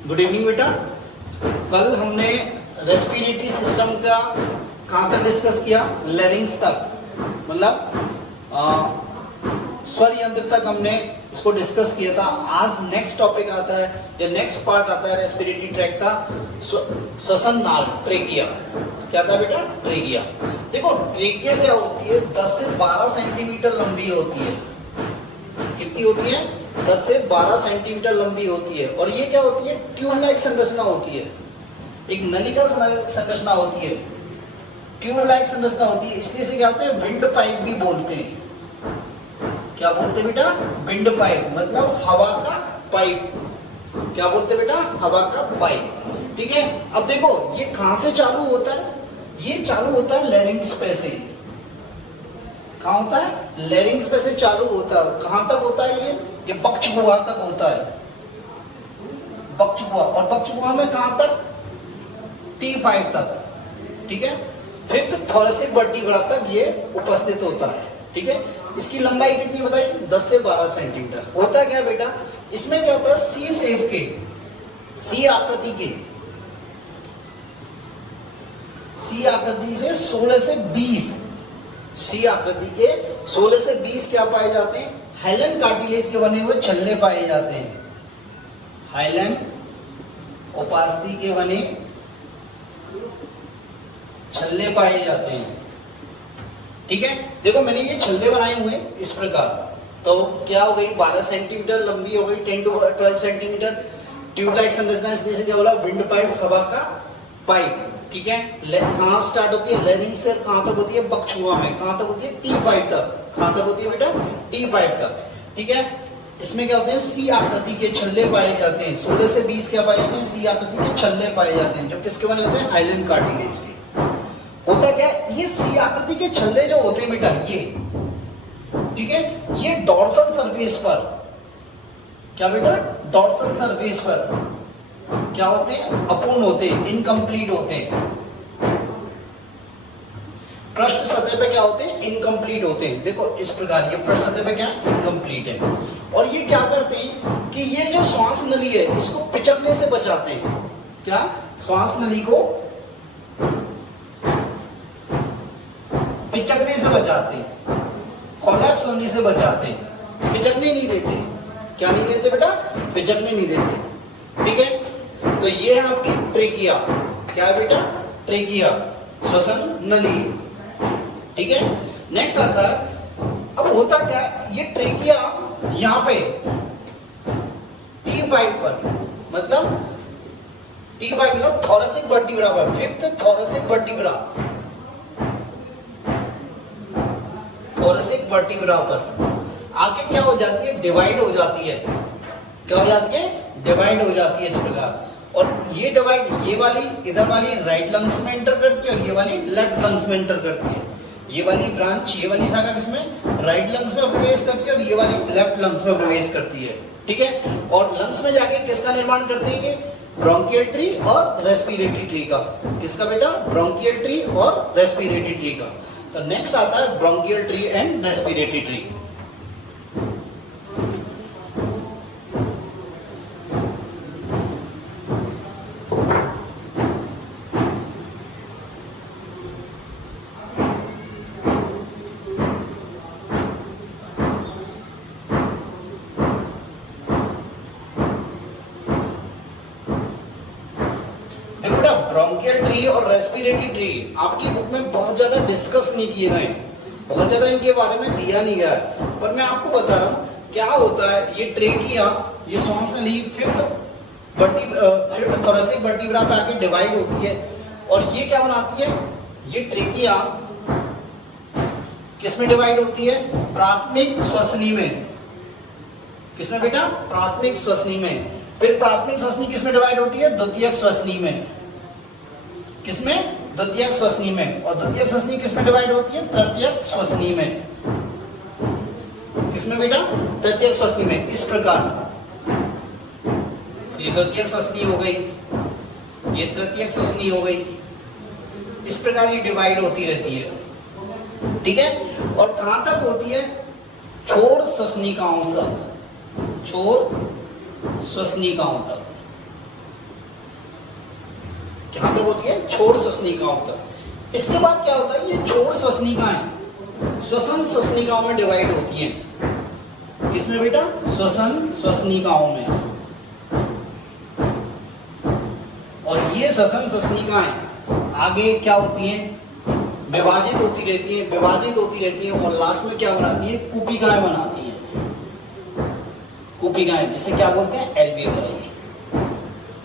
Good evening बेटा। कल हमने रेस्पिरेटरी सिस्टम का कहाँ तक डिस्कस किया? लैरिंग्स तक, मतलब स्वर यंत्र तक हमने इसको डिस्कस किया था। आज नेक्स्ट टॉपिक आता है या नेक्स्ट पार्ट आता है रेस्पिरेटरी ट्रैक का, श्वसन नाल, ट्रेकिया। क्या था बेटा? ट्रेकिया। देखो ट्रेकिया क्या होती है, 10 से 12 सेंटीमीटर लंबी होती है। कितनी होती है? 10 से 12 सेंटीमीटर लंबी होती है। और ये क्या होती है? ट्यूब लाइक संरचना होती है, एक नलिका संरचना होती है, ट्यूब लाइक संरचना होती है। इसलिए से क्या होते हैं? विंड पाइप भी बोलते हैं। क्या बोलते हैं बेटा? विंड पाइप, मतलब हवा का पाइप। क्या बोलते हैं बेटा? हवा का पाइप। ठीक है। अब देखो ये कहां से चालू होता है? ये चालू होता है लैरिंग्स पे से। कहां होता है? लैरिंग्स पे से चालू होता है। कहां तक होता है ये पक्ष गुहा तक होता है, पक्ष गुहा। और पक्ष गुहा में कहां तक? T5 तक। ठीक है। फिफ्थ थोरेसिक वर्टिब्रा तक ये उपस्थित होता है। ठीक है। इसकी लंबाई कितनी बताई? 10 से 12 सेंटीमीटर। होता क्या बेटा? इसमें क्या होता है? सी शेप के, सी आकृति के, सी आकृति से 16 से 20, सी आकृति के 16 से 20 क्या पाए जाते हैं? हाइलैंड कार्टिलेज के बने हुए छल्ले पाए जाते हैं। हाइलैंड उपास्थि के बने छल्ले पाए जाते हैं। ठीक है। देखो मैंने ये छल्ले बनाए हुए इस प्रकार, तो क्या हो गई? 12 सेंटीमीटर लंबी हो गई, 10 to 12 सेंटीमीटर। ट्यूब लाइक संरचना, इसलिए क्या बोला? विंड पाइप, हवा का पाइप। ठीक है। कहां स्टार्ट होती है? लैरिंग से कहां तक होती है? पक्षगुहा में। कहां तक होती है? T5 तक। कहां तक होती है बेटा? T5 तक। ठीक है। इसमें क्या होते हैं? सी आकृति के छल्ले पाए जाते हैं। 16 से 20 क्या पाए जाते हैं? सी आकृति के छल्ले पाए जाते हैं, जो किसके बने होते हैं? हाइलैंड कार्टिलेज के। होता क्या है? ये सी आकृति के छल्ले जो होते हैं बेटा, ये, ठीक है, ये डॉर्सल सरफेस पर, क्या बेटा? डॉर्सल सरफेस पर क्या होते हैं? अपूर्ण होते हैं, इनकम्प्लीट होते हैं। पृष्ठ सतह पे क्या होते हैं? इनकम्प्लीट होते हैं। देखो इस प्रकार, ये पृष्ठ सतह पे क्या है? इनकम्प्लीट है। और ये क्या करते हैं कि ये जो श्वास नली है, इसको पिचकने से बचाते हैं। क्या? श्वास नली को पिचकने से बचाते हैं, कोलैप्स होने से बचाते हैं, पिचकने नहीं देते। क्या नहीं देते बेटा? पिचकने नहीं देते। ठीक है। तो ये है आपकी ट्रेकिया। क्या है बेटा? ट्रेकिया, श्वसन नली। ठीक है। नेक्स्ट आता है, अब होता क्या है? ये ट्रेकिया यहां पे T5 पर, मतलब T5 मतलब थोरेसिक वर्टिब्रा पर, fifth thoracic vertebra, thoracic vertebra पर आके क्या हो जाती है? डिवाइड हो जाती है। क्या हो जाती है? डिवाइड हो जाती है इस प्रकार। और ये डिवाइड, ये वाली इधर वाली राइट लंग्स में एंटर करती है और ये वाली लेफ्ट लंग्स में एंटर करती है। ये वाली ब्रांच, ये वाली शाखा किसमें? राइट लंग्स में प्रवेश करती है और ये वाली लेफ्ट लंग्स में प्रवेश करती है। ठीक है। और लंग्स में जाके किसका निर्माण करती है? ब्रोंकियल ट्री और रेस्पिरेटरी ट्री का। किसका बेटा? ब्रोंकियल ट्री और रेस्पिरेटरी ट्री का। तो नेक्स्ट आता है bronchial tree and respiratory tree. Bronchial tree और रेस्पिरेटरी ट्री आपकी बुक में बहुत ज्यादा डिस्कस नहीं किए गए, बहुत ज्यादा इनके बारे में दिया नहीं गया है, पर मैं आपको बता रहा हूँ क्या होता है। ये ट्रेकिया, ये श्वास नली फिफ्थ थोरेसिक वर्टिब्रा पे आके डिवाइड होती है और ये क्या बनाती है? ये ट्रेकिया किसमें डिवाइड होती है? प्राथमिक श्वसनी में। किसमें बेटा? प्राथमिक श्वसनी में। फिर प्राथमिक श्वसनी किसमें डिवाइड होती है? द्वितीयक श्वसनी में। किसमें? द्वितीयक श्वसनी में। और द्वितीयक श्वसनी किसमें डिवाइड होती है? तृतीयक श्वसनी में। किसमें बेटा? तृतीयक श्वसनी में। इस प्रकार ये द्वितीयक श्वसनी हो गई, ये तृतीयक श्वसनी हो गई। इस प्रकार ये डिवाइड होती रहती है। ठीक है। और कहां तक होती है? छोर श्वसनिकाओं तक, छोर श्वसनिकाओं तक। कहाँ तक होती है? छोर श्वसनिकाओं तक। इसके बाद क्या होता है? ये छोर श्वसनिकाएं श्वसन श्वसनिकाओं में डिवाइड होती हैं। किसमें बेटा? श्वसन श्वसनिकाओं में। और ये श्वसन श्वसनिकाएं आगे क्या होती हैं? विभाजित होती रहती हैं, विभाजित होती रहती हैं और लास्ट में क्या बनाती है? कूपिकाएं बनाती हैं। कूपिकाएं जिसे क्या बोलते हैं? एल्वियोलाई।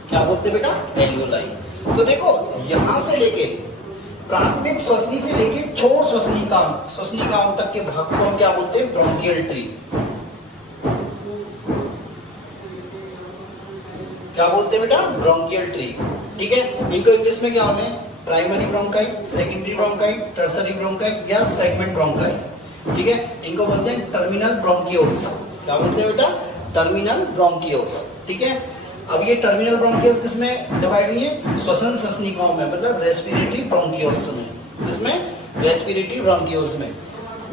क्या बोलते हैं बेटा? एल्वियोलाई। तो देखो यहां से लेके प्राथमिक श्वसनी से लेके छोर श्वसनिकाओं तक के भाग को हम क्या बोलते हैं? Bronchial tree. क्या बोलते हैं बेटा? Bronchial tree. ठीक है, इनको इंग्लिश में क्या होने? Primary bronchi, secondary bronchi, tertiary bronchi या सेगमेंट ब्रोंकाई। ठीक है, इनको बोलते हैं टर्मिनल ब्रोंकियोल्स। क्या बोलते हैं बेटा? Terminal bronchioles. ठीक है, अब ये टर्मिनल ब्रोंकियोल्स किसमें डिवाइड हुई है? श्वसन श्वसनिकाओं में, मतलब रेस्पिरेटरी ब्रोंकियोल्स में। किसमें? रेस्पिरेटरी ब्रोंकियोल्स में।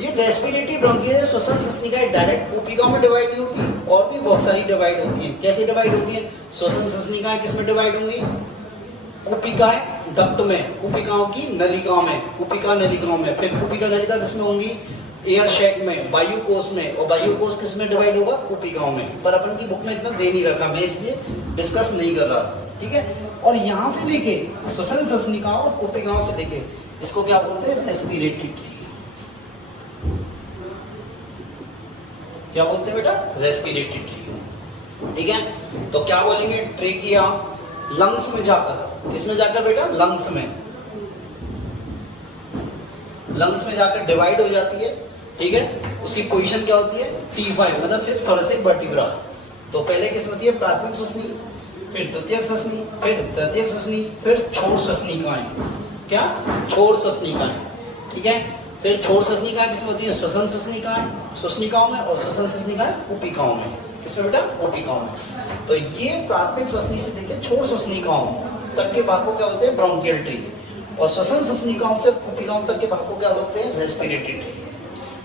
ये रेस्पिरेटरी ब्रोंकियोल्स श्वसन श्वसनिकाएं डायरेक्ट कूपिकाओं में डिवाइड नहीं होती, और भी बहुत सारी डिवाइड होती हैं। कैसे डिवाइड होती हैं? श्वसन श्वसनिकाएं किसमें डिवाइड होंगी? कूपिकाएं डक्ट में, कूपिकाओं की नलिकाओं में, कूपिका नलिकाओं में। फिर कूपिका नलिका किसमें होंगी? एयर शैक में, वायु कोश में। और वायु कोश किसमें डिवाइड होगा? कूपिकाओं में। पर अपन की बुक में इतना दे नहीं रखा, मैं इसलिए डिस्कस नहीं कर रहा। ठीक है, और यहां से लेके श्वसन श्वसनिकाओं और कूपिकाओं से लेके इसको क्या बोलते हैं? Respiratory tree. क्या बोलते हैं बेटा? Respiratory tree. ठीक है, तो क्या बोलेंगे? ट्रेकिया लंग्स में जाकर, किसमें जाकर बेटा? लंग्स में। लंग्स में जाकर डिवाइड हो जाती है। ठीक है, उसकी पोजीशन क्या होती है? T5 मतलब फिफ्थ थोरेसिक वर्टिब्रा। तो पहले किसमें होती है? प्राथमिक श्वसनी, फिर द्वितीयक श्वसनी, फिर तृतीयक श्वसनी, फिर छोर श्वसनिकाएं। क्या? छोर श्वसनिकाएं। ठीक है, फिर छोर श्वसनिकाएं किसमें होती है? श्वसन श्वसनिकाएं श्वसनिकाओं में, और श्वसन श्वसनिकाएं कूपिकाओं में। किसमें बेटा? कूपिकाओं में। तो ये प्राथमिक श्वसनी से लेकर छोर श्वसनिकाओं तक के भाग को क्या बोलते हैं? Bronchial tree. और श्वसन श्वसनिकाओं से कूपिकाओं तक के भाग को क्या बोलते हैं? Respiratory tree.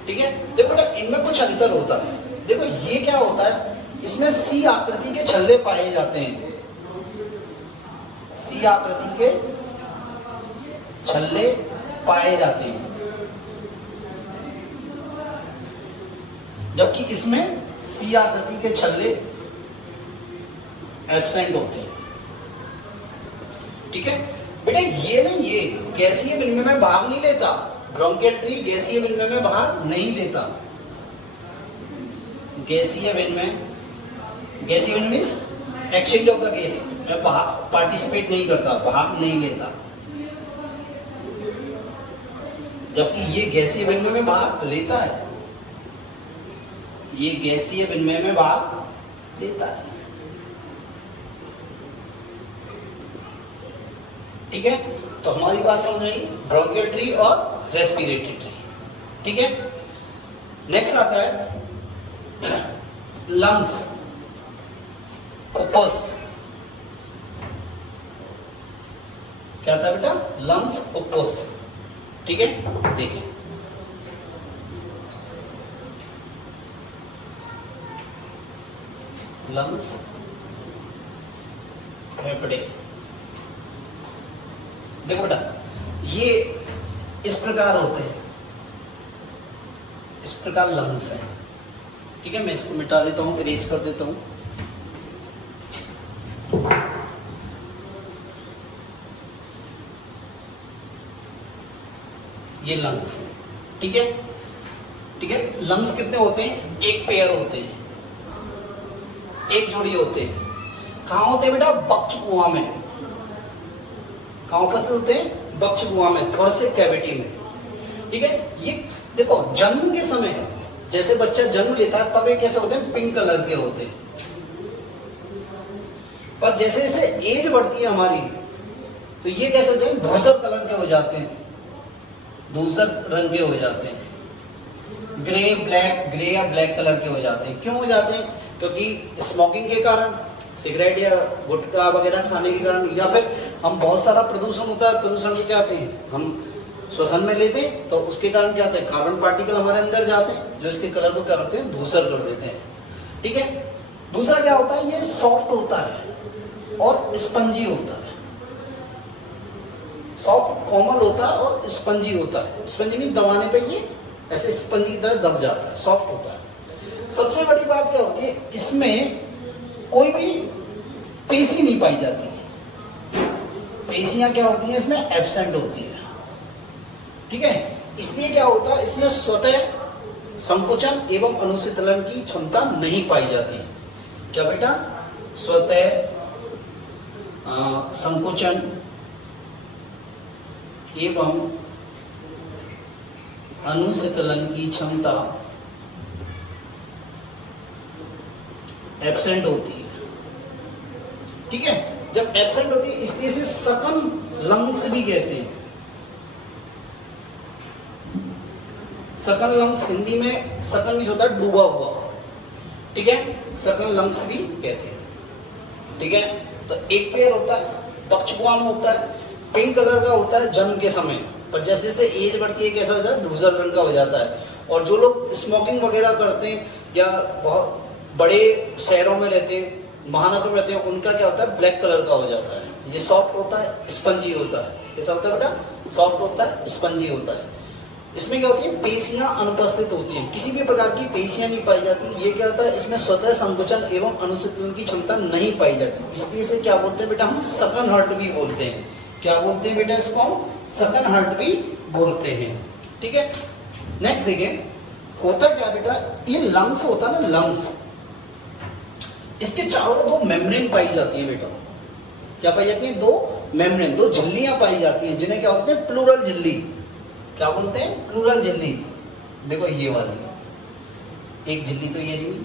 ठीक है, देखो बेटा इनमें कुछ अंतर होता है। देखो ये क्या होता है? इसमें सी आकृति के छल्ले पाए जाते हैं। सी आकृति के छल्ले पाए जाते हैं, जबकि इसमें सी आकृति के छल्ले एब्सेंट होते हैं। ठीक है बेटा, ये ना ये गैसीय विनिमय में भाग नहीं लेता। ब्रोंकियल ट्री गैसीय विनिमय में भाग नहीं लेता। गैसीय विनिमय, गैसीय विनिमय means exchange of the gas में पार्टिसिपेट नहीं करता, भाग नहीं लेता। जबकि ये गैसीय विनिमय में भाग लेता है। ये गैसीय विनिमय में भाग लेता है। ठीक है, तो हमारी बात समझ में आई? ब्रोंकियल ट्री और रेस्पिरेटरी ट्री। ठीक है, नेक्स्ट आता है लंग्स, ओपस। क्या था बेटा? Lungs, opus. ठीक है, देखें लंग्स, फेफड़े। देखो बेटा ये इस प्रकार होते हैं, इस प्रकार लंग्स हैं। ठीक है, मैं इसको मिटा देता हूं, इरेज कर देता हूं। ये लंग्स हैं। ठीक है, ठीक है, लंग्स कितने होते हैं? एक पेयर होते हैं, एक जोड़ी होते हैं। कहाँ होते हैं बेटा? बक्ष गुहा में। कहाँ उपस्थित होते हैं? बक्ष गुहा में, थोरेसिक कैविटी में। ठीक है, ये देखो जन्म के समय जैसे बच्चा जन्म लेता है तब ये कैसे होते हैं? पिंक कलर के होते हैं। पर जैसे जैसे एज बढ़ती है हमारी तो ये कैसे होते हैं? धूसर कलर के हो जाते हैं, धूसर रंग के हो जाते हैं, ग्रे ब्लैक, ग्रे या ब्लैक कलर के हो जाते हैं। क्यों हो जाते हैं? क्योंकि स्मोकिंग के कारण, सिगरेट या गुटखा वगैरह खाने के कारण, या फिर हम बहुत सारा प्रदूषण होता है, प्रदूषण को क्या आते हैं हम श्वसन में लेते हैं, तो उसके कारण क्या होता है? कार्बन पार्टिकल हमारे अंदर जाते हैं जो इसके कलर को क्या करते हैं? धूसर कर देते हैं। ठीक है, दूसरा क्या होता है? ये सॉफ्ट होता है और स्पंजी होता है। सॉफ्ट कोमल होता है और स्पंजी होता है। स्पंजी मीन दबाने पे ये ऐसे स्पंजी की तरह दब जाता है, सॉफ्ट होता है। सबसे बड़ी बात क्या होती है, इसमें कोई भी पेशी नहीं पाई जाती। पेशियां क्या होती हैं इसमें, एब्सेंट होती है, ठीक है। इसलिए क्या होता है, इसमें स्वतः संकुचन एवं अनुशीतलन की क्षमता नहीं पाई जाती। क्या बेटा, स्वतः संकुचन एवं अनुशीतलन की क्षमता एब्सेंट होती है, ठीक है। जब एब्सेंट होती है इसलिए इसे सकन लंग्स भी कहते हैं। सकन लंग्स हिंदी में सकन मीन्स होता है डूबा हुआ, ठीक है, सकन लंग्स भी कहते हैं, ठीक है। तो एक पेयर होता है, पक्षवाम होता है, पिंक कलर का होता है जन्म के समय, पर जैसे जैसे एज बढ़ती है कैसा हो जाता है, धूसर रंग का हो जाता है। और जो लोग स्मोकिंग वगैरह करते हैं या बहुत बड़े शहरों में रहते हैं, महानगर में रहते हैं, उनका क्या होता है, ब्लैक कलर का हो जाता है। ये सॉफ्ट होता है, स्पंजी होता है। कैसा होता है बेटा, सॉफ्ट होता है, स्पंजी होता है। इसमें क्या होती है, पेशियां अनुपस्थित होती हैं, किसी भी प्रकार की पेशियां नहीं पाई जाती। ये क्या होता है, इसमें स्वतः संकुचन एवं अनुशीतलन की क्षमता नहीं पाई जाती, इसलिए इसे क्या बोलते हैं बेटा, हम सकन हर्ट भी बोलते हैं। क्या बोलते हैं बेटा, इसको हम सकन हर्ट भी बोलते हैं, ठीक है। नेक्स्ट देखिए, होता क्या बेटा, ये लंग्स होता है ना, लंग्स, इसके चारों दो मेम्ब्रेन पाई जाती है बेटा। क्या पाई जाती है, दो मेम्ब्रेन, दो झिल्लियां पाई जाती हैं, जिन्हें क्या बोलते हैं, प्लूरल झिल्ली। क्या बोलते हैं, प्लूरल झिल्ली। देखो ये वाली एक झिल्ली तो ये नहीं,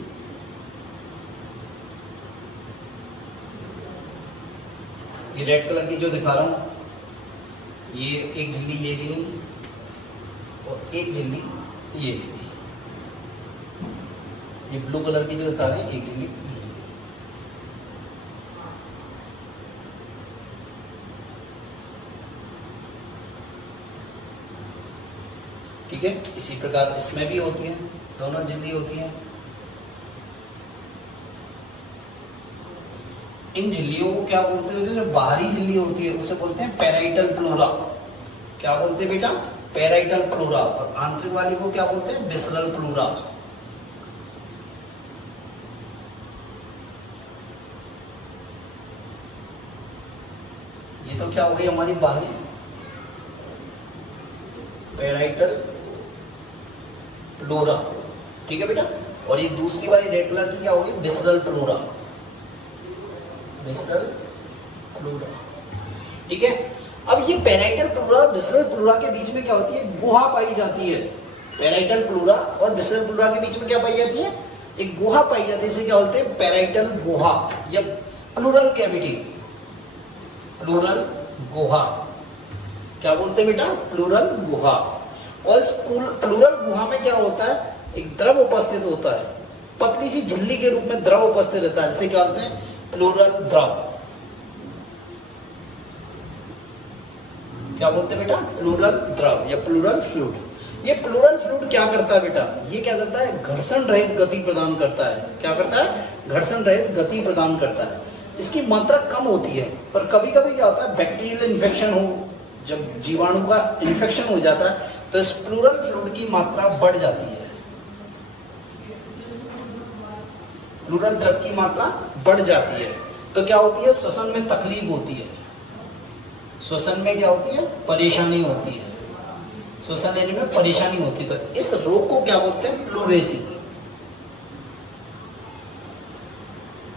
ये रेड कलर की जो दिखा रहा हूं, ये एक झिल्ली ये नहीं, और एक झिल्ली ये नहीं, ये ब्लू कलर की जो दिखा रहे हैं एक झिल्ली ये। ठीक है, इसी प्रकार इसमें भी होती है, दोनों झिल्ली होती हैं। इन झिल्लियों को क्या बोलते हैं, जो बाहरी झिल्ली होती है उसे बोलते हैं पैराइटल प्लूरा। क्या बोलते हैं बेटा, पैराइटल प्लूरा। और आंतरिक वाली को क्या बोलते हैं, विसरल प्लूरा। ये तो क्या हो गई हमारी बाहरी पैराइटल प्लूरा, ठीक है बेटा। और ये दूसरी वाली रेड कलर की क्या होगी, विसरल प्लूरा, विसरल प्लूरा, ठीक है। अब ये पैराइटल प्लूरा और विसरल प्लूरा के बीच में क्या होती है, गुहा पाई जाती है। पैराइटल प्लूरा और विसरल प्लूरा के बीच में क्या पाई जाती है, एक गुहा पाई जाती है, इसे क्या बोलते हैं, पैराइटल गुहा या प्लूरल कैविटी, प्लूरल गुहा। क्या बोलते हैं बेटा, प्लूरल गुहा। और इस प्लूरल गुहा में क्या होता है, एक द्रव उपस्थित होता है, पतली सी झिल्ली के रूप में द्रव उपस्थित रहता है, जिसे क्या बोलते हैं, प्लूरल द्रव। क्या बोलते हैं बेटा, प्लूरल द्रव या प्लूरल फ्लूइड। ये प्लूरल फ्लूइड क्या करता है बेटा, ये क्या करता है, घर्षण रहित गति प्रदान करता है। क्या करता है, घर्षण रहित गति प्रदान करता है। इसकी मात्रा कम होती है, पर कभी कभी क्या होता है, बैक्टीरियल इन्फेक्शन हो, जब जीवाणु का इन्फेक्शन हो जाता है तो इस प्लूरल फ्लूइड की मात्रा बढ़ जाती है, प्लूरल द्रव की मात्रा बढ़ जाती है। तो क्या होती है, श्वसन में तकलीफ होती है, श्वसन में क्या होती है, परेशानी होती है, श्वसन लेने में परेशानी होती है। तो इस रोग को क्या बोलते हैं, प्लूरेसी।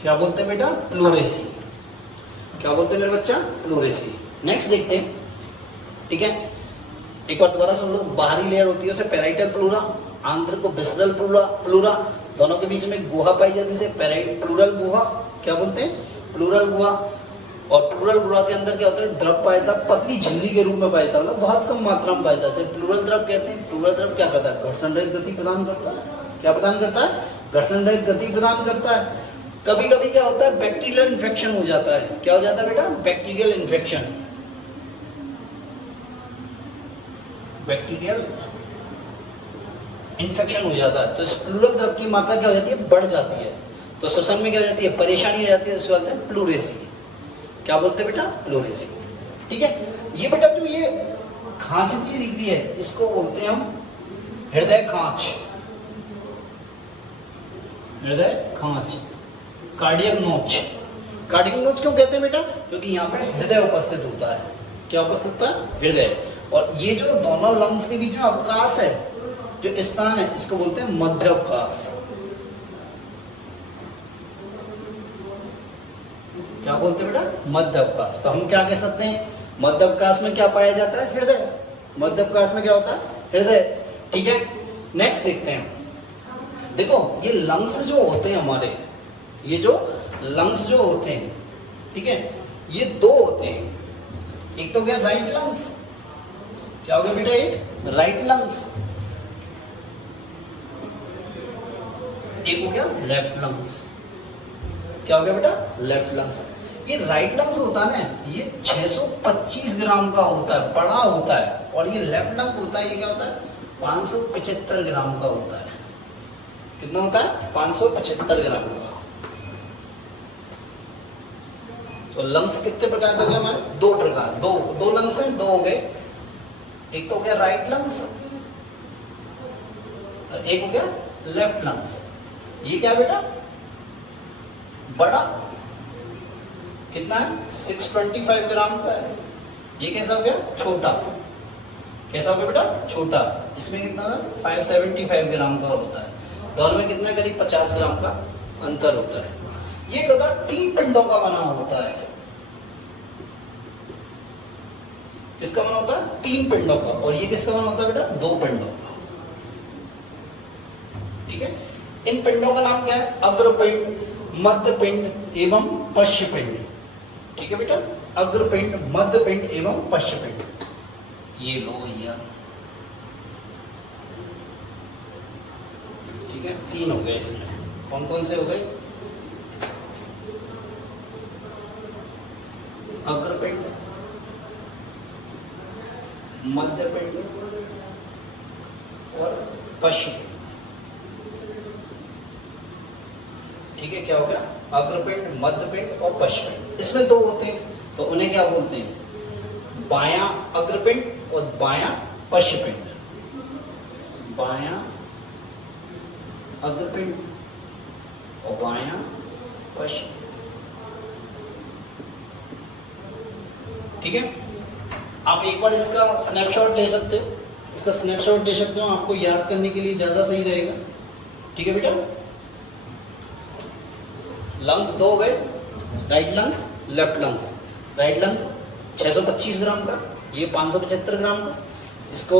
क्या बोलते हैं बेटा, प्लूरेसी। क्या बोलते हैं मेरे बच्चा, प्लूरेसी। नेक्स्ट देखते हैं, ठीक है, एक बार दोबारा सुन लो। बाहरी लेयर होती है उसे पैराइटल प्लूरा, आंतरिक को विसरल प्लूरा, दोनों के बीच में गुहा पाई जाती है, प्लूरल गुहा। क्या बोलते हैं, प्लूरल गुहा। और प्लूरल गुहा के अंदर क्या होता है, द्रव पाया जाता है, पतली झिल्ली के रूप में पाया जाता है, बहुत कम मात्रा में पाया जाता है, प्लूरल द्रव कहते हैं। प्लूरल द्रव क्या करता है, घर्षण रहित गति प्रदान करता है। क्या प्रदान करता है, घर्षण रहित गति प्रदान करता है। कभी कभी क्या होता है, बैक्टीरियल इन्फेक्शन हो जाता है। क्या हो जाता है बेटा, बैक्टीरियल इन्फेक्शन, बैक्टीरियल इन्फेक्शन हो जाता है। तो इस प्लूरल द्रव की मात्रा क्या हो जाती है, बढ़ जाती है। तो श्वसन में क्या हो जाती है, परेशानी आ जाती है, इसे बोलते हैं प्लूरेसी। क्या बोलते हैं बेटा, प्लूरेसी। ठीक है। ये बेटा जो ये खांच दी दिख रही है इसको बोलते हैं हम हृदय खांच, हृदय खांच, कार्डियक नोच। कार्डियक नोच क्यों कहते हैं बेटा? क्योंकि यहाँ पे हृदय उपस्थित होता है। क्या उपस्थित होता है? हृदय। और ये जो दोनों लंग्स के बीच में अवकाश है, जो स्थान है, इसको बोलते हैं मध्य अवकाश। क्या बोलते हैं बेटा? मध्य अवकाश। तो हम क्या कह सकते हैं? मध्य अवकाश में क्या पाया जाता है? हृदय। मध्य अवकाश में क्या होता है? हृदय। ठीक है, नेक्स्ट देखते हैं। देखो ये लंग्स जो होते हैं हमारे, ये जो लंग्स जो होते हैं, ठीक है, ये दो होते हैं। एक तो क्या राइट लंग्स, क्या हो गया बेटा? एक राइट लंग्स, एक हो गया लेफ्ट लंग्स। क्या हो गया बेटा? Left lungs. ये राइट लंग्स होता है ना, ये 625 ग्राम का होता है, बड़ा होता है। और ये लेफ्ट लंग होता है, ये क्या होता है? 575 ग्राम का होता है। कितना होता है? 575 ग्राम का। तो लंग्स कितने प्रकार के हो गए हमारे? दो प्रकार, दो लंग्स हैं, दो हो गए। एक तो हो गया राइट लंग्स, एक हो गया लेफ्ट लंग्स। ये क्या बेटा? बड़ा कितना है? 625 ग्राम का है। ये कैसा हो गया? छोटा। कैसा हो गया बेटा? छोटा। इसमें कितना था? 575 ग्राम का होता है। दोनों में कितना? करीब 50 ग्राम का अंतर होता है। ये होता है 3 पिंडों का बना होता है। किसका बना होता है? 3 पिंडों का। और ये किसका बना होता है बेटा? 2 पिंडों का। ठीक है, इन पिंडों का नाम क्या है? अग्रपिंड, मध्यपिंड एवं पश्चपिंड। ठीक है बेटा, अग्रपिंड, मध्यपिंड एवं पश्चपिंड। ये लो भैया, ठीक है, 3 हो गए। इसमें कौन कौन से हो गए? अग्रपिंड, मध्यपिंड और पश्चपिंड। ठीक है, क्या हो गया? अग्रपिंड, मध्यपिंड और पश्चपिंड। इसमें 2 होते हैं, तो उन्हें क्या बोलते हैं? बायां अग्रपिंड और बायां पश्चपिंड। बायां अग्रपिंड और बायां पश्चपिंड। ठीक है, आप एक बार इसका स्नैपशॉट ले सकते हो, इसका स्नैपशॉट ले सकते हो, आपको याद करने के लिए ज्यादा सही रहेगा। ठीक है बेटा, लंग्स 2 हो गए, right lungs, left lungs. Right lungs 625 ग्राम का, ये 575 ग्राम का। इसको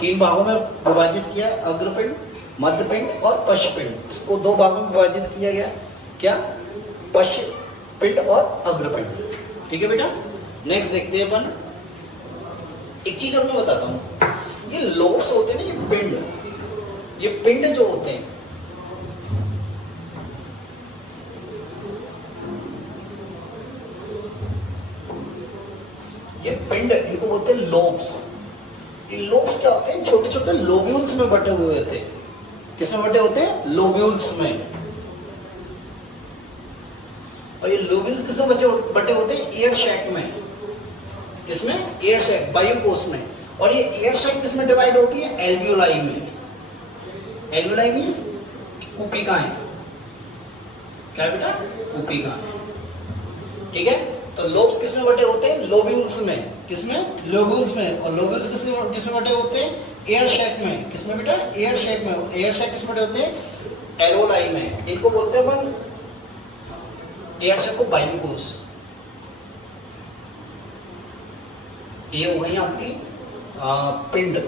3 भागों में विभाजित किया, अग्रपिंड, मध्यपिंड और पश्चपिंड। इसको 2 भागों में विभाजित किया गया, क्या? पश्चपिंड और अग्रपिंड। ठीक है बेटा, नेक्स्ट देखते हैं अपन। एक चीज और मैं बताता हूं, ये लोब्स होते हैं ना, ये पिंड, ये पिंड जो होते हैं, ये पिंड, इनको बोलते हैं लोब्स। ये लोब्स क्या होते हैं? छोटे छोटे लोब्यूल्स में बटे हुए होते हैं। किसमें बटे होते हैं? लोब्यूल्स में। और ये लोब्यूल्स किसमें बटे होते हैं? एयर शैक में। किसमें? एयर शैक, वायुकोश में। और ये एयर शैक किसमें डिवाइड होती है? एल्वियोलाई में। एल्वियोलाई मींस कुपिकाएं। क्या बेटा? कुपिकाएं। ठीक है, तो लोब्स किसमें बटे होते हैं? लोब्यूल्स में। किसमें? लोब्यूल्स में। और लोब्यूल्स किसमें बटे होते हैं? एयर शैक में। किसमें बेटा? एयर शैक में। एयर शैक किसमें बटे होते हैं? एल्वियोलाई में। इनको बोलते हैं अपन, एयर शैक को वायुकोश। ये हो गई आपकी पिंड।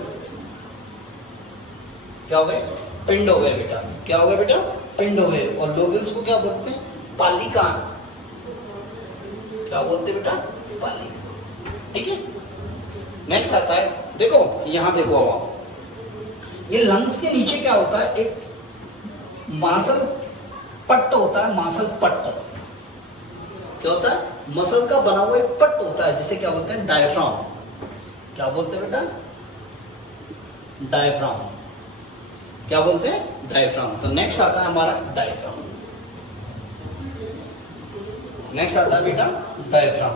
क्या हो गए? पिंड हो गए बेटा। क्या हो गए बेटा? पिंड हो गए। और लोब्यूल्स को क्या बोलते हैं? पालिका। क्या बोलते हैं बेटा? पालिका। ठीक है, नेक्स्ट आता है, देखो यहां देखो, अब ये लंग्स के नीचे क्या होता है? एक मासल पट्ट होता है। मासल पट्ट क्या होता है? मसल का बना हुआ एक पट्ट होता है, जिसे क्या बोलते हैं? डायफ्राम। क्या बोलते हैं बेटा? डायफ्राम। क्या बोलते हैं? डायफ्राम। तो नेक्स्ट आता है हमारा डायफ्राम। नेक्स्ट आता है बेटा डायफ्राम।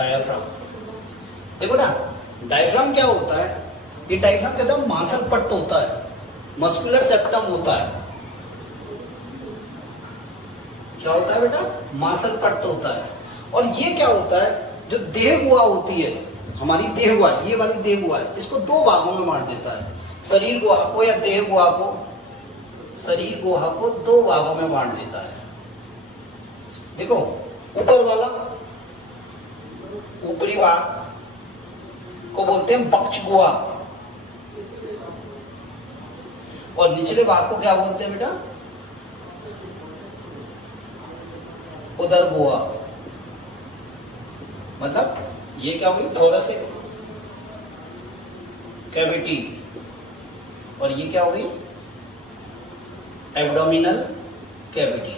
डायफ्राम। देखो ना, डायफ्राम क्या होता है? ये डायफ्राम के अंदर मांसल पट्ट होता है, मस्कुलर सेप्टम होता है। क्या होता है बेटा? मांसल पट्ट होता है। और ये क्या होता है? जो देह गुहा होती है, हमारी देह गुहा, ये वाली देह गुहा है, इसको दो भागों में बांट देता है। शरीर गुहा को या देह गुहा को, शरीर गुहा को दो भागों में बांट देता है। देखो, ऊपर वाला, ऊपरी भाग को बोलते हैं बक्ष गुहा, और निचले भाग को क्या बोलते हैं बेटा? उदर गुहा। मतलब ये क्या होगी? थोरेसिक कैविटी, और ये क्या होगी? Abdominal cavity.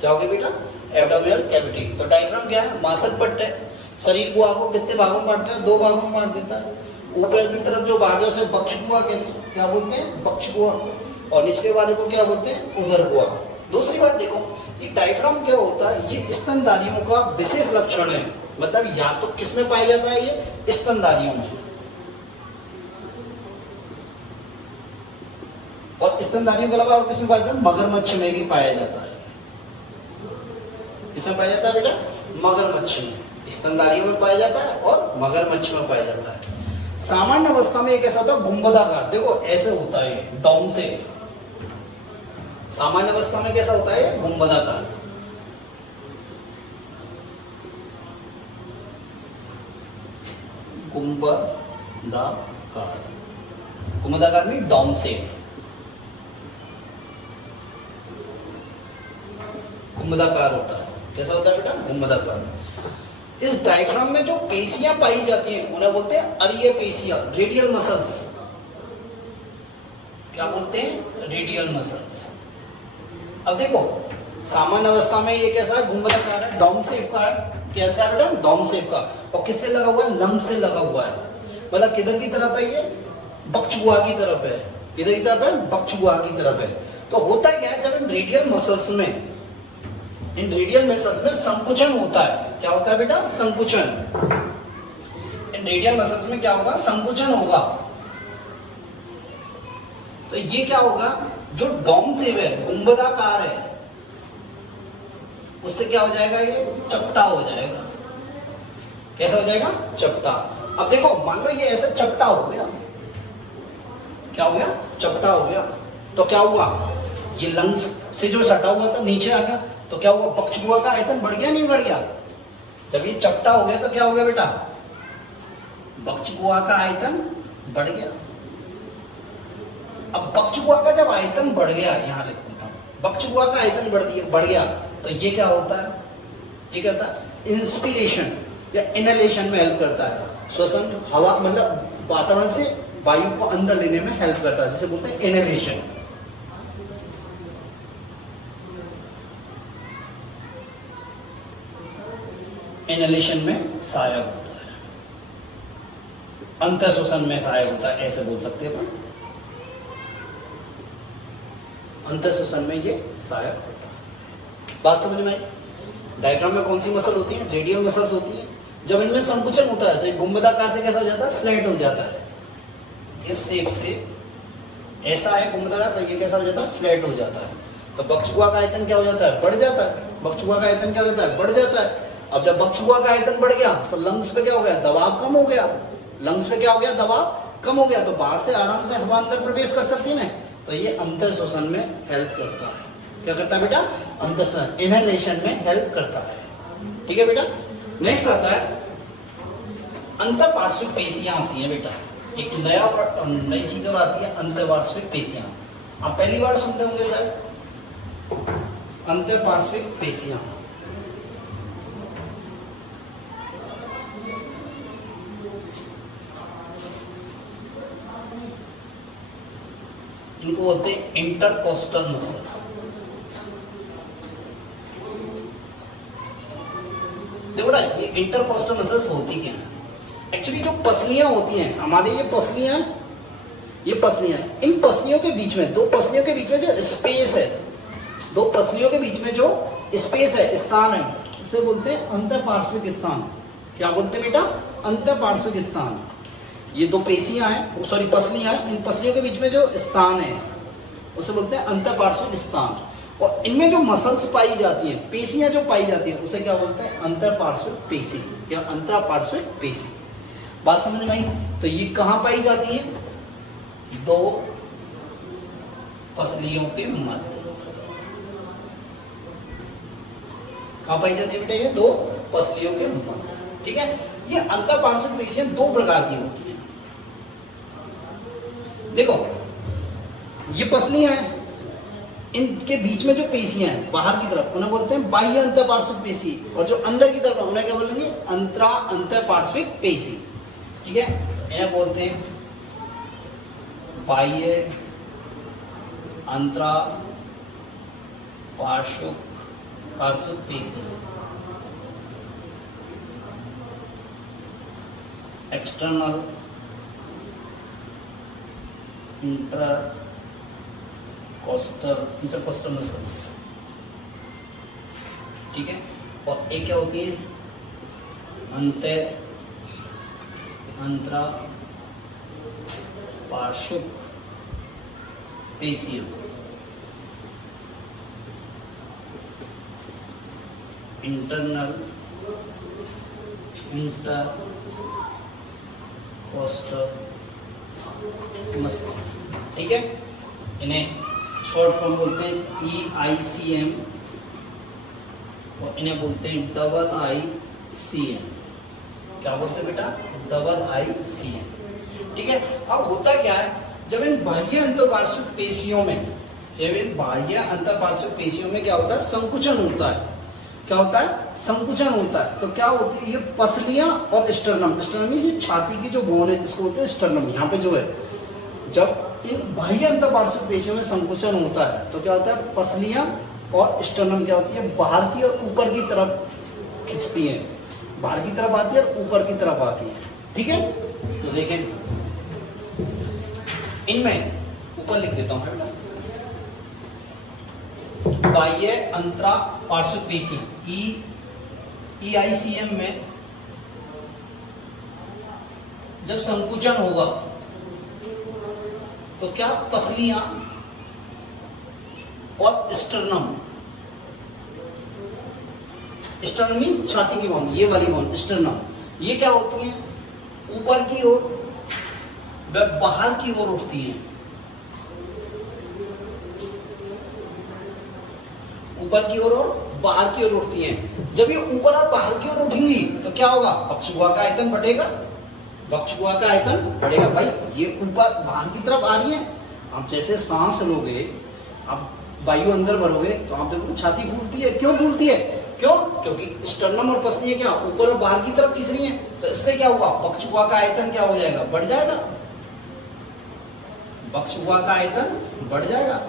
क्या होगी बेटा? Abdominal cavity. तो डायफ्राम क्या है? मांसल पट्ट है। शरीर गुहा को कितने भागों में बांटता है? दो भागों में बांट देता है। ऊपर की तरफ जो भाग है उसे बक्ष गुहा कहते हैं। क्या बोलते हैं? बक्ष गुहा। और निचले वाले को क्या बोलते हैं? उदर गुहा। दूसरी बात देखो, ये डायफ्राम क्या होता है? ये स्तनधारियों का विशेष लक्षण है। मतलब या तो किसमें पाया जाता है? ये स्तनधारियों में, और स्तनधारियों के अलावा और किसमें पाया जाता है? मगरमच्छ में भी पाया जाता है। किसमें पाया जाता है बेटा? मगरमच्छ में। स्तनधारियों में पाया जाता है और मगरमच्छ में पाया जाता है। सामान्य अवस्था में एक ऐसा होता है गुंबदाकार। देखो ऐसे होता है, डाउन से। सामान्य अवस्था में कैसा होता है? गुंबदाकार। गुंबदाकार, गुंबदाकार में डाउन से, गुंबदाकार होता है। कैसा होता है बेटा? गुंबदाकार। इस डायफ्राम में जो पेशियां पाई जाती हैं उन्हें बोलते हैं अरीय पेशियां, रेडियल मसल्स। क्या बोलते हैं? Radial muscles. अब देखो, सामान्य अवस्था में ये कैसा है? गुंबदाकार है, डाउन शेप का है। कैसा है बेटा? डाउन शेप का। और किससे लगा हुआ है? लंग से लगा हुआ है। मतलब किधर की तरफ है? ये बक्ष गुहा की तरफ है। किधर की तरफ है? बक्ष गुहा की तरफ है। तो होता क्या है, जब इन रेडियल मसल्स में, इन रेडियल मसल्स में संकुचन होता है। क्या होता है बेटा? संकुचन। इन रेडियल मसल्स में क्या होगा? संकुचन होगा। तो ये क्या होगा? जो डाउन शेप है, गुंबदाकार है, उससे क्या हो जाएगा? ये चपटा हो जाएगा। कैसा हो जाएगा? चपटा। अब देखो, मान लो ये ऐसे चपटा हो गया। क्या हो गया? चपटा हो गया। तो क्या हुआ? ये लंग्स से जो सटा हुआ था नीचे आ गया। तो क्या हुआ? बक्ष गुहा का आयतन बढ़ गया? नहीं बढ़ गया? जब ये चपटा हो गया तो क्या हो गया बेटा? बक्ष गुहा का आयतन बढ़ गया। अब बक्ष गुहा का जब आयतन बढ़ गया, यहां लिख देता हूं, बक्ष गुहा का आयतन बढ़ गया, तो ये क्या होता है? ये क्या होता है? इंस्पिरेशन या इनहेलेशन में हेल्प करता है। श्वसन, हवा, मतलब वातावरण से वायु को अंदर लेने में हेल्प करता है, जिसे बोलते हैं इनहेलेशन। इनहेलेशन में सहायक होता है, अंतःश्वसन में सहायक होता है, ऐसे बोल सकते हैं। अंतःश्वसन में ये सहायक होता है। बात समझ में आई? डायफ्राम में कौन सी मसल होती है? रेडियल मसल्स होती है। जब इनमें संकुचन होता है तो ये गुंबदाकार से कैसा हो जाता है? फ्लैट हो जाता है। इस शेप से ऐसा है गुंबदाकार, तो ये कैसा हो जाता है? फ्लैट हो जाता है। तो बक्ष गुहा का आयतन क्या हो जाता है? बढ़ जाता है। बक्ष गुहा का आयतन क्या हो जाता है? बढ़ जाता है। अब जब बक्ष गुहा का आयतन बढ़ गया तो लंग्स पे क्या हो गया? दबाव कम हो गया। लंग्स पे क्या हो गया? दबाव कम हो गया। तो बाहर से आराम से हवा अंदर प्रवेश कर सकती है ना। तो ये अंतःश्वसन में हेल्प करता है। क्या करता है बेटा? अंतःश्वसन, इनहेलेशन में हेल्प करता है। ठीक है बेटा। नेक्स्ट आता है अंतःपार्श्विक पेशियां होती हैं बेटा। एक नई चीज और आती है, अंतःपार्श्विक पेशियां। आप पहली बार सुन रहे होंगे शायद, अंतःपार्श्विक पेशियां। इनको बोलते हैं इंटरकोस्टल मसल्स। देखो ना, ये इंटरकोस्टल मसल्स होती क्या है? एक्चुअली जो पसलियां होती हैं हमारे, ये पसलियां, इन पसलियों के बीच में, दो पसलियों के बीच में जो स्पेस है, दो पसलियों के बीच में जो स्पेस है, स्थान है, उसे बोलते हैं अंतःपार्श्विक स्थान। क्या बोलते हैं बेटा? अंतःपार्श्विक स्थान। ये दो पेशियां हैं, सॉरी पसलियां हैं, इन पसलियों के बीच में जो स्थान है उसे बोलते हैं अंतःपार्श्विक स्थान। और इनमें जो मसल्स पाई जाती हैं, पेशियां जो पाई जाती हैं, उसे क्या बोलते हैं? अंतःपार्श्विक पेशी या अंतःपार्श्विक पेशी। बात समझ में आई? तो ये कहां पाई जाती है? दो पसलियों के मध्य। कहां पाई जाती है बेटा? ये दो पसलियों के मध्य। ठीक है। ये अंतःपार्श्विक पेशियां दो प्रकार की होती हैं। देखो ये पसलियां हैं, इनके बीच में जो पेशियां हैं बाहर की तरफ, उन्हें बोलते हैं बाह्य अंतःपार्श्विक पेशी, और जो अंदर की तरफ उन्हें क्या बोलेंगे? अंतरा अंतःपार्श्विक पेशी। ठीक है। इन्हें बोलते हैं बाह्य अंतरा पार्श्विक पेशी, एक्सटर्नल इंटरकोस्टल मसल्स। ठीक है। और एक क्या होती है? अंतरा पार्श्विक पेशियां, इंटरनल इंटरकोस्टल मसल्स। ठीक है। इन्हें शॉर्ट फॉर्म बोलते हैं EICM, और इन्हें बोलते हैं IICM। क्या बोलते हैं बेटा? IICM। ठीक है। अब होता क्या है, जब इन बाह्य अंतःपार्श्विक पेशियों में क्या होता है? संकुचन होता है। क्या होता है? संकुचन होता है। तो क्या होती है? ये पसलियां और स्टर्नम, ये छाती की जो बोन है जिसको बोलते हैं स्टर्नम, यहाँ पे जो है, जब इन बाह्य अंतःपार्श्विक पेशियों में संकुचन होता है तो क्या होता है? पसलियां और स्टर्नम क्या होती है? बाहर की और ऊपर की तरफ खिंचती हैं, बाहर की तरफ आती है और ऊपर की तरफ आती है। ठीक है। तो देखें, इनमें ऊपर लिख देता हूं बेटा, बाह्य अंतरा पार्श्विक पेशी EICM में जब संकुचन होगा तो क्या पसलियां और स्टर्नम मीन्स छाती की बोन, ये वाली बोन स्टर्नम, ये क्या होती है? ऊपर की ओर व बाहर की ओर उठती हैं। ऊपर की ओर और बाहर की ओर उठती हैं। जब ये ऊपर और बाहर की ओर उठेंगी तो क्या होगा? बक्षगुहा का आयतन बढ़ेगा। बक्षगुहा का आयतन बढ़ेगा। भाई ये ऊपर बाहर की तरफ आ रही है, आप जैसे सांस लोगे, आप वायु अंदर भरोगे तो आप देखोगे छाती फूलती है। क्यों फूलती है? क्यों? क्योंकि स्टर्नम और पसलियां क्या ऊपर और बाहर की तरफ खींच रही हैं। तो इससे क्या होगा? बक्षगुहा का आयतन क्या हो जाएगा? बढ़ जाएगा। बक्षगुहा का आयतन बढ़ जाएगा।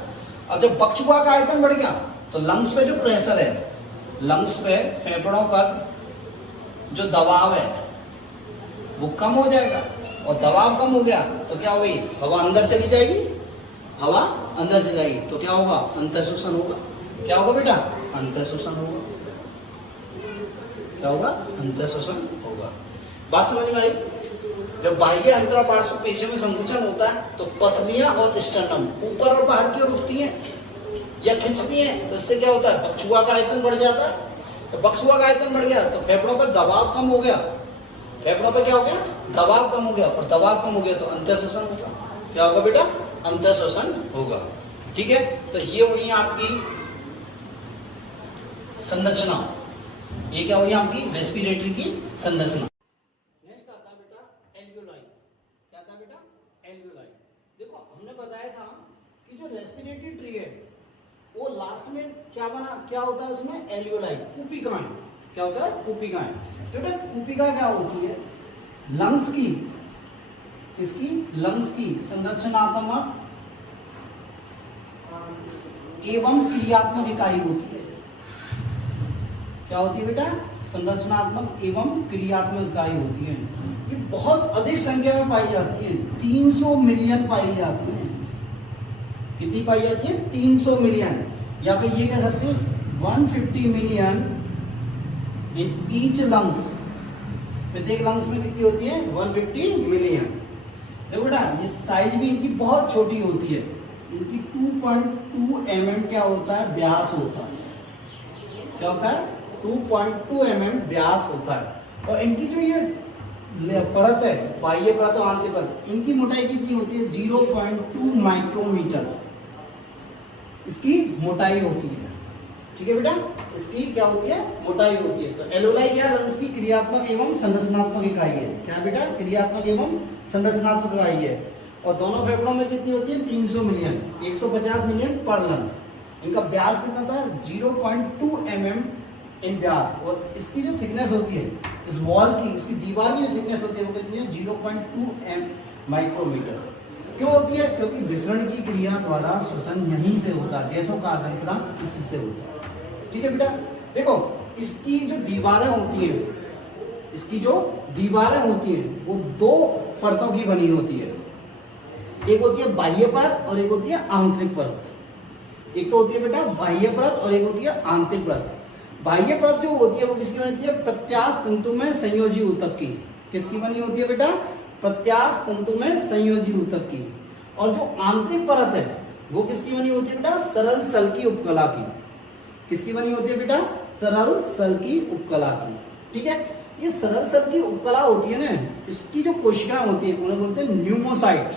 अब जब बक्षगुहा का आयतन बढ़ गया तो लंग्स पे जो प्रेशर है, लंग्स पे, फेफड़ों पर जो दबाव है वो कम हो जाएगा। और दबाव कम हो गया तो क्या होगी? हवा अंदर चली जाएगी। हवा अंदर चली जाएगी तो क्या होगा? अंतःशोषण होगा। क्या होगा बेटा? अंतःशोषण होगा। क्या होगा? अंतःशोषण होगा। बात समझ में आई? जब बाह्य अंतरा पार्श्विक पेशियों में संकुचन होता है तो पसलियां और स्टर्नम ऊपर और बाहर की ओर उठती हैं या खींचती हैं। तो इससे क्या होता है? बक्षगुहा का आयतन बढ़ जाता है। तो बक्षगुहा का आयतन बढ़ गया तो फेफड़ों पर दबाव कम हो गया। फेफड़ों पर क्या हो गया? दबाव कम हो गया। और दबाव कम हो गया तो अंतःशोषण होगा। क्या होगा बेटा? अंतःशोषण होगा। ठीक है। तो ये हुई आपकी संरचना। ये क्या हुई आपकी? रेस्पिरेटरी की संरचना। नेक्स्ट आता है बेटा एल्वियोलाई। क्या आता है बेटा? एल्वियोलाई। देखो हमने बताया था कि जो रेस्पिरेटरी ट्री है वो लास्ट में क्या होता है उसमें? एल्वियोलाई, कूपिकाएं। क्या होता है? कूपिकाएं। तो बेटा कूपिका क्या होती है? लंग्स की, इसकी लंग्स की संरचनात्मक एवं क्रियात्मक इकाई होती है। क्या होती है बेटा? संरचनात्मक एवं क्रियात्मक इकाई होती है। ये बहुत अधिक संख्या में पाई जाती है। 300 मिलियन पाई जाती है। कितनी पाई जाती है? 300 मिलियन, या फिर ये कह सकते हैं 150 मिलियन इन ईच लंग्स, प्रत्येक लंग्स में कितनी होती है 150 मिलियन। देखो बेटा ये साइज भी इनकी बहुत छोटी होती है, इनकी 2.2 mm क्या होता है व्यास होता है, क्या होता है 2.2 mm व्यास होता है। और इनकी जो ये परत है बाह्य परत और आंतरिक परत, इनकी मोटाई कितनी होती है 0.2 माइक्रोमीटर इसकी मोटाई होती है। ठीक है बेटा, इसकी क्या होती है मोटाई होती है। तो एल्वेलाई क्या लंग्स की क्रियात्मक एवं संरचनात्मक इकाई है। क्या बेटा क्रियात्मक एवं संरचनात्मक इकाई है। और दोनों फेफड़ों में कितनी होती है 300 मिलियन, 150 मिलियन पर लंग्स। इनका व्यास कितना था 0.2 mm इन व्यास। और इसकी जो थिकनेस होती है इस वॉल की, इसकी दीवार की जो थिकनेस होती है वो कितनी है 0.2 माइक्रोमीटर। क्यों होती है? क्योंकि विसरण की क्रिया द्वारा श्वसन यहीं से होता है, गैसों का आदान प्रदान इसी से होता है। ठीक है बेटा, देखो इसकी जो दीवारें होती है, इसकी जो दीवारें होती है वो दो परतों की बनी होती है। एक होती है बाह्य परत और एक होती है आंतरिक परत। एक तो होती है बेटा बाह्य परत और एक होती है आंतरिक परत। बाह्य परत जो होती है वो किसकी बनी होती है प्रत्यास्थ तंतु में संयोजी ऊतक की। किसकी बनी होती है बेटा प्रत्यास्थ तंतु में संयोजी ऊतक की। और जो आंतरिक परत है वो किसकी बनी होती है बेटा सरल सल्की उपकला की। किसकी बनी होती है बेटा सरल सल्की उपकला की। ठीक है, ये सरल सल्की उपकला होती है ना, इसकी जो कोशिकाएं होती है उन्हें बोलते हैं न्यूमोसाइट।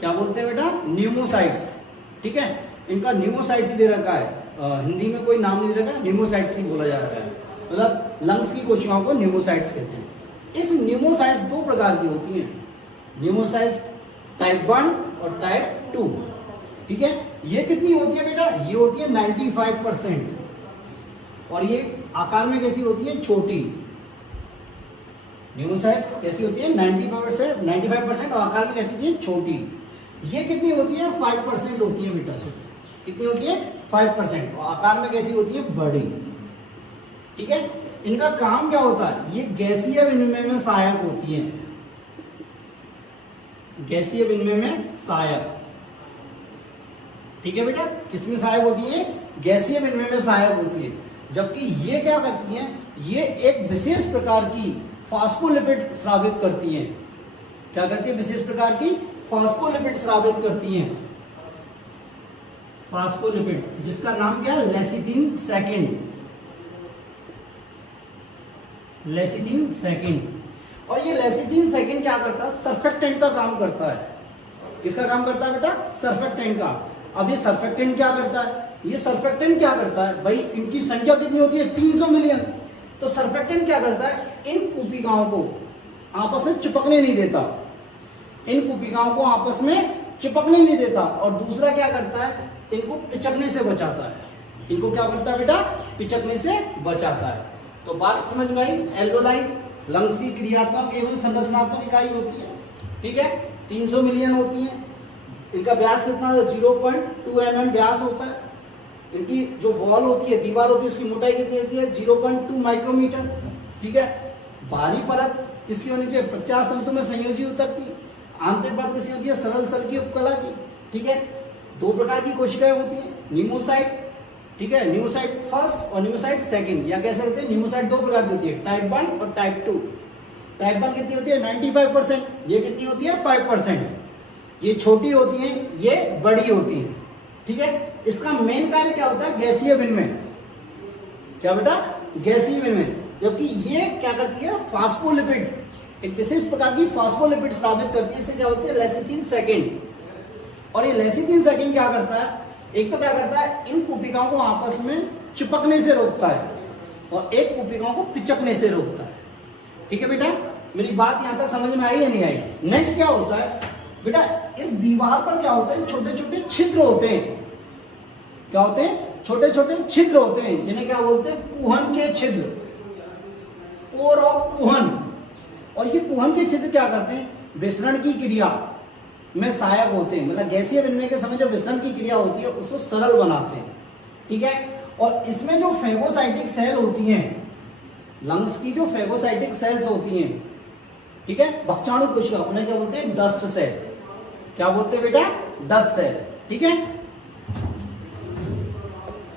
क्या बोलते हैं बेटा न्यूमोसाइट्स। ठीक है, इनका न्यूमोसाइट्स ही दे रखा है, हिंदी में कोई नाम नहीं दे रखा, न्यूमोसाइट्स ही बोला जा रहा है। मतलब लंग्स की कोशिकाओं को न्यूमोसाइट्स कहते हैं। इस न्यूमोसाइट्स दो प्रकार की होती हैं, न्यूमोसाइट्स टाइप 1 और टाइप 2। ठीक है, ये कितनी होती है बेटा ये होती है 95%। और ये आकार में कैसी होती है छोटी। न्यूमोसाइट्स कैसी होती है 95% और आकार में कैसी होती है छोटी। ये कितनी होती है 5% होती है बेटा से। कितनी होती है 5% और आकार में कैसी होती है बड़ी। ठीक है, इनका काम क्या होता है, ये गैसीय विनिमय में सहायक होती है। गैसीय विनिमय में सहायक। ठीक है बेटा, किसमें सहायक होती है गैसीय विनिमय में सहायक होती है। जबकि ये क्या करती हैं, ये एक विशेष प्रकार की फास्फोलिपिड स्रावित करती हैं। क्या करती है विशेष प्रकार की फास्फोलिपिड स्रावित करती हैं। फास्फोलिपिड जिसका नाम क्या है लेसिथिन सेकेंड। Lecithin second. और ये लेसिथिन सेकेंड क्या करता है सर्फेक्टेंट का काम करता है। किसका काम करता है बेटा सर्फेक्टेंट का। अब ये सर्फेक्टेंट क्या करता है, ये सर्फेक्टेंट क्या करता है भाई, इनकी संख्या कितनी होती है 300 मिलियन। तो सर्फेक्टेंट क्या करता है इन कोशिकाओं को आपस में चिपकने नहीं देता। इन कोशिकाओं को आपस में चिपकने नहीं देता। और दूसरा क्या करता है इनको पिचकने से बचाता है। इनको क्या करता है बेटा पिचकने से बचाता है। तो बात समझ में आई। एल्वेलाई लंग्स की क्रियात्मक एवं संरचनात्मक इकाई होती है। ठीक है, 300 मिलियन होती है। इनका व्यास कितना 0.2 mm व्यास होता है। इनकी जो वॉल होती है दीवार होती है उसकी मोटाई कितनी होती है 0.2 माइक्रोमीटर। ठीक है, बाहरी परत किसकी होनी चाहिए प्रत्यास्थ तंतु में संयोजी ऊतक की। आंतरिक परत किसकी होती है सरल सल्की उपकला की। ठीक है, दो प्रकार की कोशिकाएं होती है न्यूमोसाइट। ठीक है, न्यूमोसाइट फर्स्ट और न्यूमोसाइट सेकंड, या कह सकते हैं न्यूमोसाइट दो प्रकार की होती है टाइप 1 और टाइप 2। टाइप 1 कितनी होती है 95%, ये कितनी होती है 5%। ये छोटी होती है ये बड़ी होती है। ठीक है, इसका मेन कार्य क्या होता है गैसीय विनिमय। क्या बेटा गैसीय विनिमय। जबकि ये क्या करती है फास्फोलिपिड, एक विशेष प्रकार की फास्फोलिपिड स्रावित करती है। इसे क्या होती है लेसिथिन सेकेंड। और ये लेसिथिन सेकेंड क्या करता है, एक तो क्या करता है इन कोशिकाओं को आपस में चिपकने से रोकता है और एक कोशिकाओं को पिचकने से रोकता है। ठीक है बेटा, मेरी बात यहां तक समझ में आई या नहीं आई। नेक्स्ट क्या होता है बेटा, इस दीवार पर क्या होता है छोटे छोटे छिद्र होते हैं। क्या होते हैं छोटे छोटे छिद्र होते हैं जिन्हें क्या बोलते हैं कुहन के छिद्र, पोर ऑफ कुहन। और ये कुहन के छिद्र क्या करते हैं विसरण की क्रिया में सहायक होते हैं। मतलब गैसीय विनिमय के समय जो विसरण की क्रिया होती है उसको सरल बनाते हैं। ठीक है, और इसमें जो फेगोसाइटिक सेल होती हैं लंग्स की, जो फेगोसाइटिक सेल्स होती हैं, ठीक है, भक्षाणु कोशिका, उन्हें क्या बोलते हैं डस्ट सेल। क्या बोलते हैं बेटा डस्ट सेल। ठीक है,